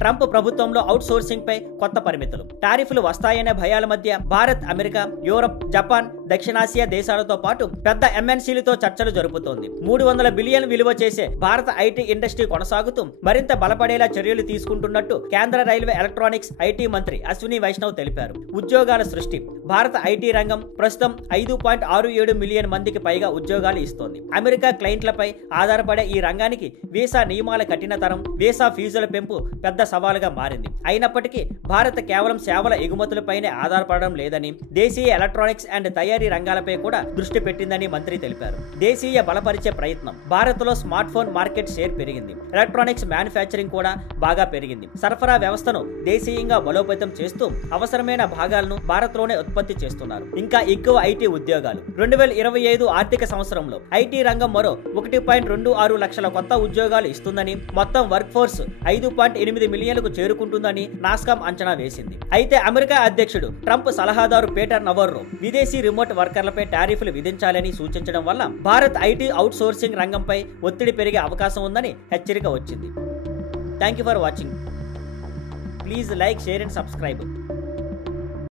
Trump ప్రభుత్వంలో out sourcing పై కొత్త పరిమితులు, టారిఫ్లు వస్తాయనే భయాల మధ్య భారత్, అమెరికా, యూరప్, జపాన్, దక్షిణాసియా దేశాలతో పాటు పెద్ద ఎంఎన్సీలతో చర్చలు జరుపుతోంది. 300 బిలియన్ విలువ చేసే భారత ఐటీ ఇండస్ట్రీ కొనసాగుతూ మరింత బలపడేలా చర్యలు తీసుకుంటున్నట్టు కేంద్ర రైల్వే, ఎలక్ట్రానిక్స్, ఐటీ మంత్రి అశ్విని వైష్ణవ్ తెలిపారు. ఉద్యోగాల సృష్టి, భారత ఐటీ రంగం ప్రస్తుతం 5.67 మిలియన్ మందికి పైగా ఉద్యోగాలు ఇస్తోంది. అమెరికా క్లయింట్లపై ఆధారపడే ఈ రంగానికి వీసా నియమాల కఠినతరం, వీసా ఫీజుల పెంపు పెద్ద సవాలుగా మారింది. అయినప్పటికీ భారత్ కేవలం సేవల ఎగుమతులపైనే ఆధారపడడం లేదని, దేశీయ ఎలక్ట్రానిక్స్ అండ్ తయారీ రంగాలపై కూడా దృష్టి పెట్టిందని మంత్రి తెలిపారు. దేశీయ బలపరిచే ప్రయత్నం, భారత్లో స్మార్ట్ ఫోన్ మార్కెట్ షేర్ పెరిగింది. ఎలక్ట్రానిక్స్ మ్యానుఫ్యాక్చరింగ్ కూడా బాగా పెరిగింది. సరఫరా వ్యవస్థను దేశీయంగా బలోపేతం చేస్తూ అవసరమైన భాగాలను భారత్లోనే ఉత్పత్తి చేస్తున్నారు. ఇంకా ఎక్కువ ఐటీ ఉద్యోగాలు, 2025 ఆర్థిక సంవత్సరంలో ఐటీ రంగం మరో 1.26 లక్షల కొత్త ఉద్యోగాలు ఇస్తుందని, మొత్తం వర్క్ ఫోర్స్ 5.8 మిలియన్లకు చేరుకుంటుందని నాస్కామ్ అంచనా వేసింది. అయితే అమెరికా అధ్యక్షుడు ట్రంప్ సలహాదారు పీటర్ నవర్రో విదేశీ రిమోట్ వర్కర్లపై టారిఫ్లు విధించాలని సూచించడం వల్ల భారత్ ఐటీ అవుట్ సోర్సింగ్ రంగంపై ఒత్తిడి పెరిగే అవకాశం ఉందని హెచ్చరిక వచ్చింది. Thank you for watching. Please like, share and subscribe.